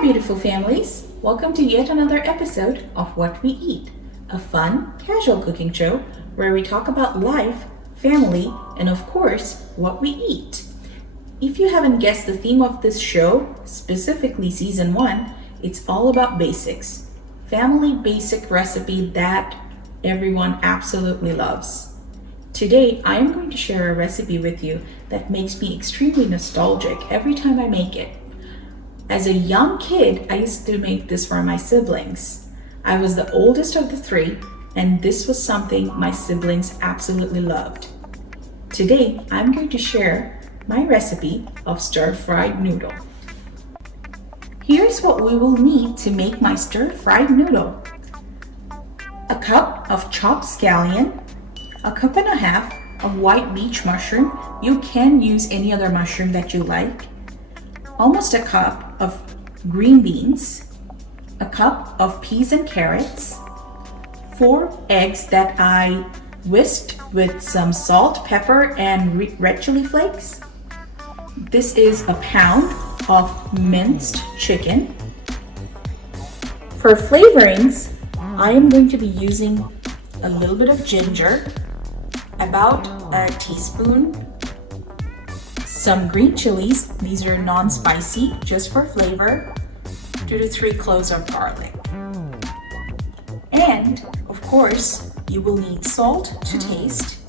Hi, beautiful families. Welcome to yet another episode of What We Eat, a fun, casual cooking show where we talk about life, family, and of course, what we eat. If you haven't guessed the theme of this show, specifically season 1, it's all about basics. Family basic recipe that everyone absolutely loves. Today, I am going to share a recipe with you that makes me extremely nostalgic every time I make it. As a young kid, I used to make this for my siblings. I was the oldest of the 3, and this was something my siblings absolutely loved. Today, I'm going to share my recipe of stir-fried noodle. Here's what we will need to make my stir-fried noodle. A cup of chopped scallion, a cup and a half of white beech mushroom. You can use any other mushroom that you like. Almost a cup of green beans, a cup of peas and carrots, 4 eggs that I whisked with some salt, pepper, and red chili flakes. This is a pound of minced chicken. For flavorings, I am going to be using a little bit of ginger, about a teaspoon, some green chilies, these are non-spicy, just for flavor, 2 to 3 cloves of garlic. And of course, you will need salt to taste.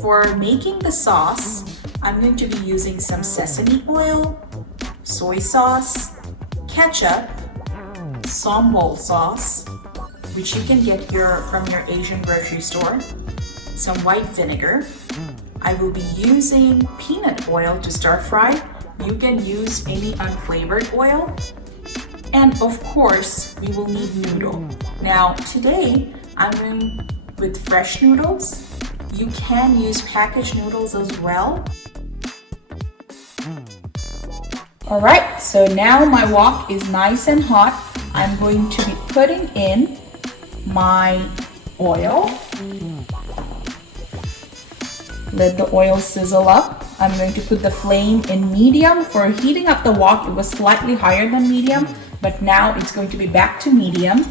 For making the sauce, I'm going to be using some sesame oil, soy sauce, ketchup, Sambal sauce, which you can get from your Asian grocery store, some white vinegar. I will be using peanut oil to stir fry. You can use any unflavored oil. And of course, we will need noodle. Now, today, I'm going with fresh noodles. You can use packaged noodles as well. All right, so now my wok is nice and hot. I'm going to be putting in my oil. Let the oil sizzle up. I'm going to put the flame in medium. For heating up the wok, it was slightly higher than medium, but now it's going to be back to medium.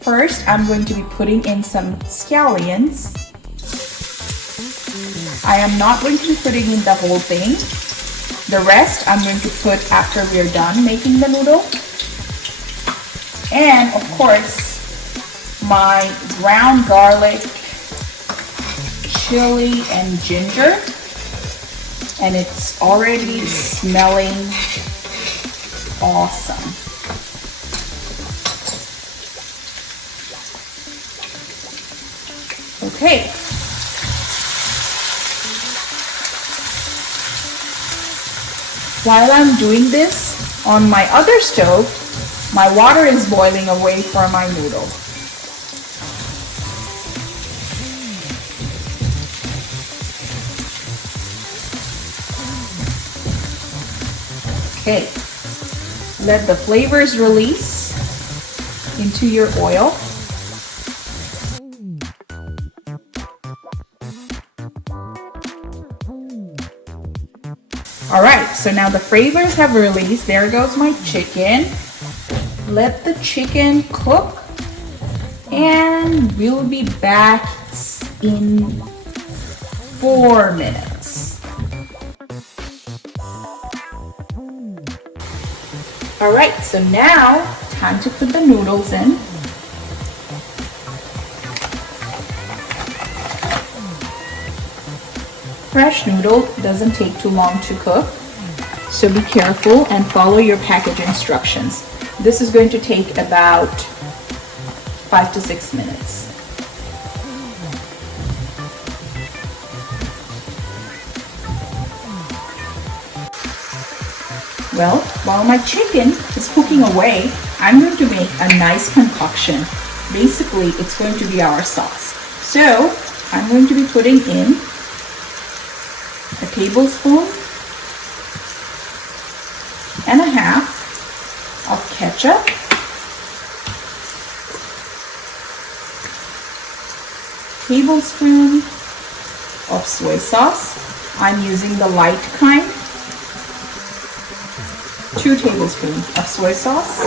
First, I'm going to be putting in some scallions. I am not going to be putting in the whole thing. The rest I'm going to put after we're done making the noodle. And of course, my ground garlic, chili, and ginger. And it's already smelling awesome. Okay. While I'm doing this, on my other stove, my water is boiling away for my noodle. Okay, let the flavors release into your oil. All right, so now the flavors have released. There goes my chicken. Let the chicken cook, and we'll be back in 4 minutes. All right, so now time to put the noodles in. Fresh noodle doesn't take too long to cook, so be careful and follow your package instructions. This is going to take about 5 to 6 minutes. Well, while my chicken is cooking away, I'm going to make a nice concoction. Basically, it's going to be our sauce. So, I'm going to be putting in a tablespoon and a half of ketchup, tablespoon of soy sauce. I'm using the light kind. 2 tablespoons of soy sauce.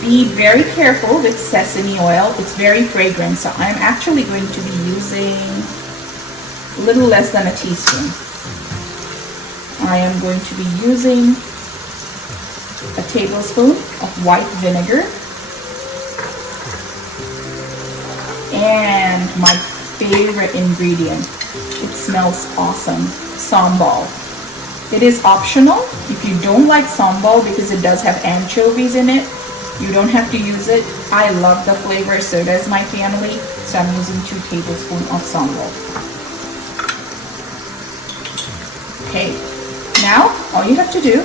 Be very careful with sesame oil. It's very fragrant, so I'm actually going to be using a little less than a teaspoon. I am going to be using a tablespoon of white vinegar and my favorite ingredient. It smells awesome, sambal. It is optional. If you don't like sambal because it does have anchovies in it, you don't have to use it. I love the flavor, so does my family. So I'm using 2 tablespoons of sambal. Okay, now all you have to do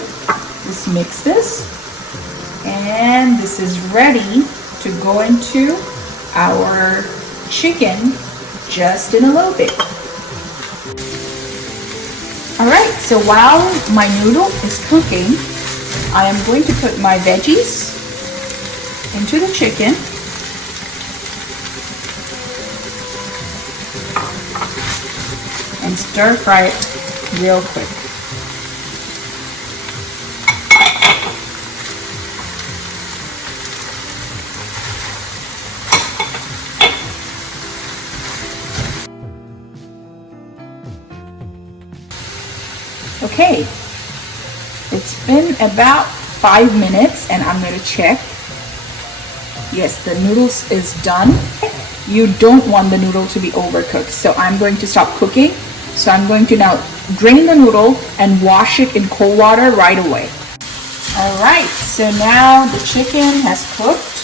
is mix this, and this is ready to go into our chicken just in a little bit. Alright, so while my noodle is cooking, I am going to put my veggies into the chicken. And stir fry it real quick. Okay, it's been about 5 minutes and I'm going to check. Yes, the noodles is done. You don't want the noodle to be overcooked, so I'm going to stop cooking. So I'm going to now drain the noodle and wash it in cold water right away. Alright, so now the chicken has cooked.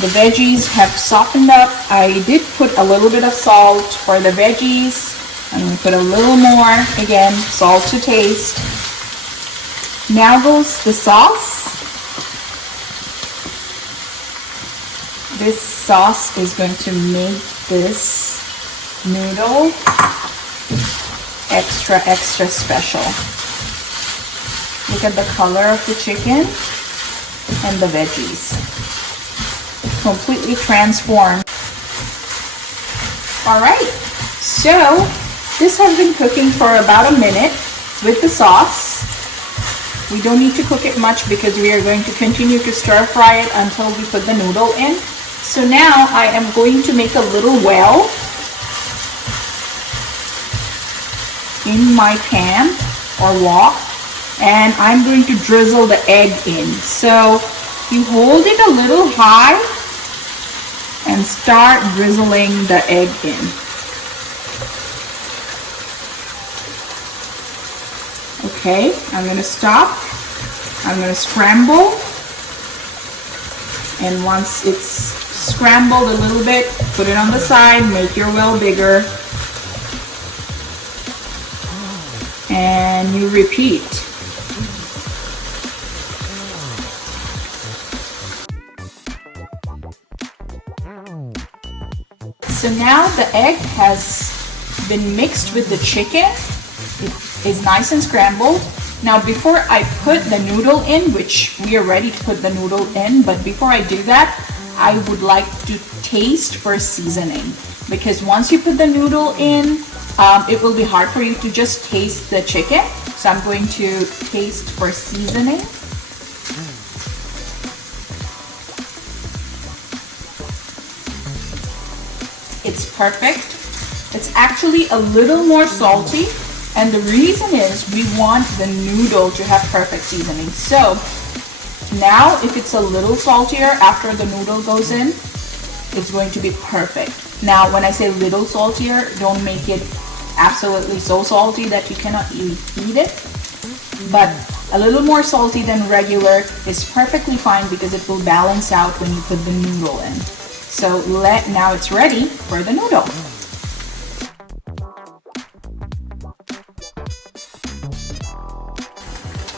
The veggies have softened up. I did put a little bit of salt for the veggies. I'm going to put a little more, again, salt to taste. Now goes the sauce. This sauce is going to make this noodle extra special. Look at the color of the chicken and the veggies. Completely transformed. Alright, so this has been cooking for about a minute with the sauce. We don't need to cook it much because we are going to continue to stir fry it until we put the noodle in. So now I am going to make a little well in my pan or wok, and I'm going to drizzle the egg in. So you hold it a little high and start drizzling the egg in. Okay, I'm going to stop. I'm going to scramble. And once it's scrambled a little bit, put it on the side, make your well bigger. And you repeat. So now the egg has been mixed with the chicken. It is nice and scrambled. Now before I put the noodle in, which we are ready to put the noodle in, but before I do that, I would like to taste for seasoning, because once you put the noodle in, it will be hard for you to just taste the chicken. So I'm going to taste for seasoning. It's perfect. It's actually a little more salty, and the reason is we want the noodle to have perfect seasoning. So now if it's a little saltier after the noodle goes in, it's going to be perfect. Now when I say little saltier, don't make it absolutely so salty that you cannot eat it, but a little more salty than regular is perfectly fine because it will balance out when you put the noodle in. So now it's ready for the noodle.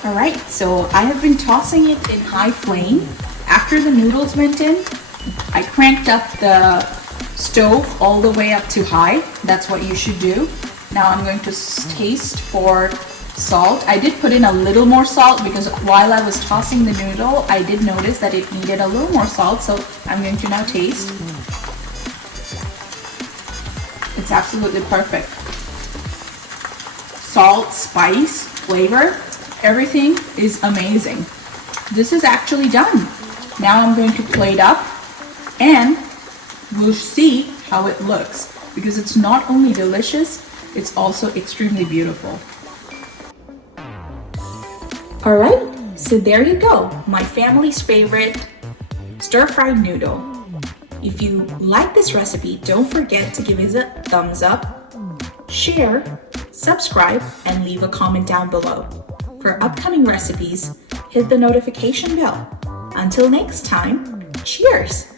Alright, so I have been tossing it in high flame. After the noodles went in, I cranked up the stove all the way up to high. That's what you should do. Now I'm going to taste for salt. I did put in a little more salt because while I was tossing the noodle, I did notice that it needed a little more salt, so I'm going to now taste. It's absolutely perfect. salt, spice, flavor, everything is amazing. This is actually done. Now I'm going to plate up and we'll see how it looks, because it's not only delicious, it's also extremely beautiful. All right, so there you go, my family's favorite stir-fried noodle. If you like this recipe, don't forget to give it a thumbs up, share, subscribe, and leave a comment down below. For upcoming recipes, hit the notification bell. Until next time, cheers!